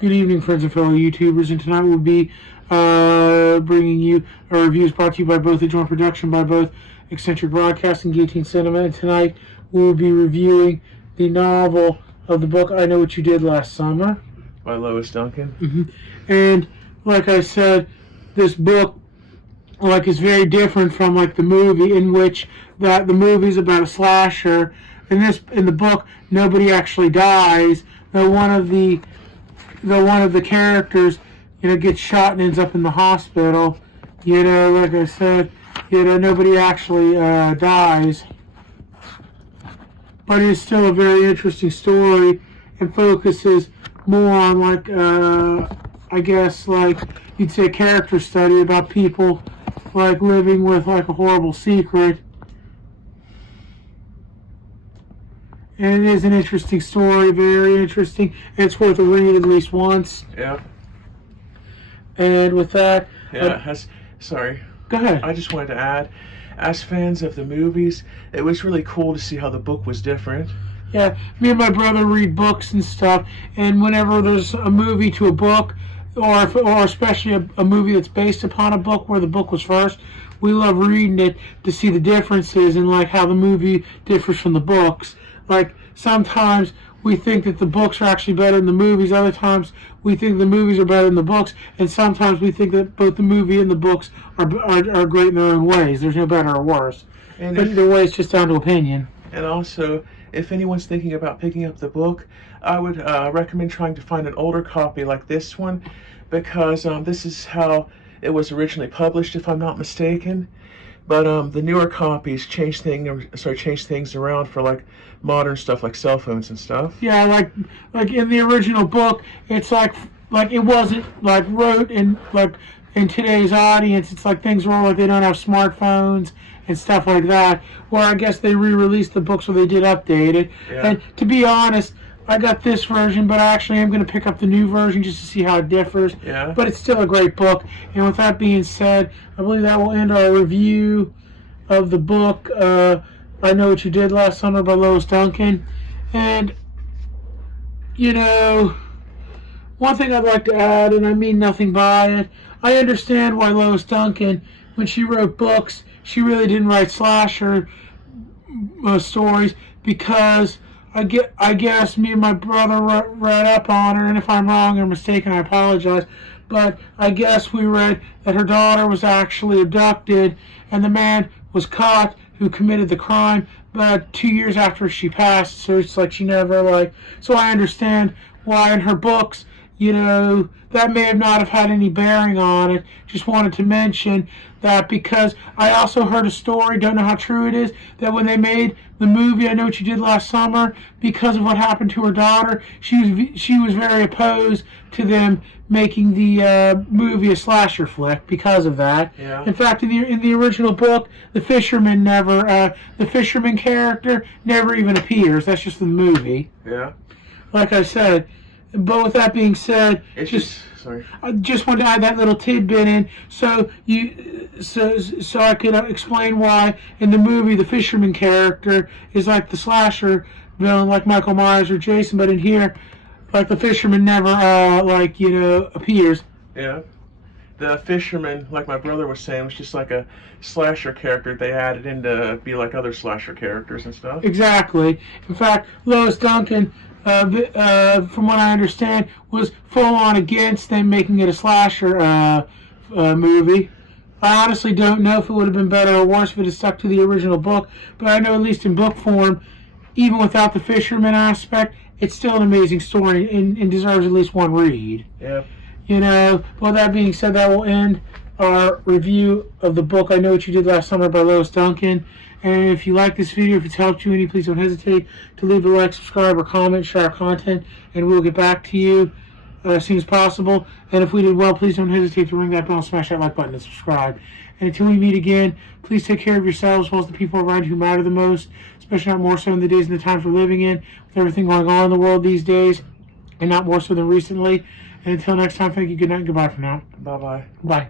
Good evening, friends and fellow YouTubers, and tonight we'll be bringing you a reviews brought to you by both a joint production by both Eccentric Broadcasting, Guillotine Cinema, and tonight we will be reviewing the novel of the book I Know What You Did Last Summer by Lois Duncan. And like I said, this book is very different from the movie, in which the movie's about a slasher. In the book, nobody actually dies. Though one of the characters, gets shot and ends up in the hospital. Like I said, nobody actually dies. But it is still a very interesting story and focuses more on I guess you'd say character study about people living with a horrible secret. And it is an interesting story, very interesting. It's worth a read at least once. Yeah. And with that... sorry. Go ahead. I just wanted to add, as fans of the movies, it was really cool to see how the book was different. Yeah, me and my brother read books and stuff, and whenever there's a movie to a book, or especially a movie that's based upon a book where the book was first, we love reading it to see the differences and how the movie differs from the books. Sometimes we think that the books are actually better than the movies. Other times we think the movies are better than the books. And sometimes we think that both the movie and the books are great in their own ways. There's no better or worse. But either way, it's just down to opinion. And also, if anyone's thinking about picking up the book, I would recommend trying to find an older copy like this one, because this is how it was originally published, if I'm not mistaken. But the newer copies change things around for modern stuff like cell phones and stuff. Yeah, like in the original book, it's like it wasn't wrote in today's audience. It's things were they don't have smartphones and stuff like that. Where I guess they re-released the book, so they did update it. Yeah. And to be honest, I got this version, but I actually am going to pick up the new version just to see how it differs. Yeah. But it's still a great book. And with that being said, I believe that will end our review of the book I Know What You Did Last Summer by Lois Duncan. And, one thing I'd like to add, and I mean nothing by it, I understand why Lois Duncan, when she wrote books, she really didn't write slasher stories, because I guess me and my brother read up on her, and if I'm wrong or mistaken, I apologize, but I guess we read that her daughter was actually abducted, and the man was caught who committed the crime, but 2 years after she passed, so it's she never, so I understand why in her books, that may have not have had any bearing on it. Just wanted to mention that, because I also heard a story, don't know how true it is, that when they made the movie I Know What You Did Last Summer, because of what happened to her daughter, she was very opposed to them making the movie a slasher flick because of that. Yeah. In fact, in the original book, the fisherman character never even appears. That's just the movie. Yeah. Like I said. But with that being said, sorry. I just wanted to add that little tidbit in, so I could explain why in the movie the fisherman character is like the slasher villain, like Michael Myers or Jason, but in here, the fisherman never appears. Yeah. The fisherman, like my brother was saying, was just like a slasher character they added in to be like other slasher characters and stuff. Exactly. In fact, Lois Duncan, from what I understand, was full on against them making it a slasher movie. I honestly don't know if it would have been better or worse if it had stuck to the original book, but I know at least in book form, even without the fisherman aspect, it's still an amazing story and deserves at least one read. Yeah. With that being said, that will end our review of the book I Know What You Did Last Summer by Lois Duncan. And if you like this video, if it's helped you any, please don't hesitate to leave a like, subscribe, or comment, share our content, and we'll get back to you as soon as possible. And if we did well, please don't hesitate to ring that bell, smash that like button, and subscribe. And until we meet again, please take care of yourselves as well as the people around you who matter the most, especially not more so in the days and the times we're living in, with everything going on in the world these days, and not more so than recently. And until next time, thank you, good night, and goodbye for now. Bye-bye. Bye.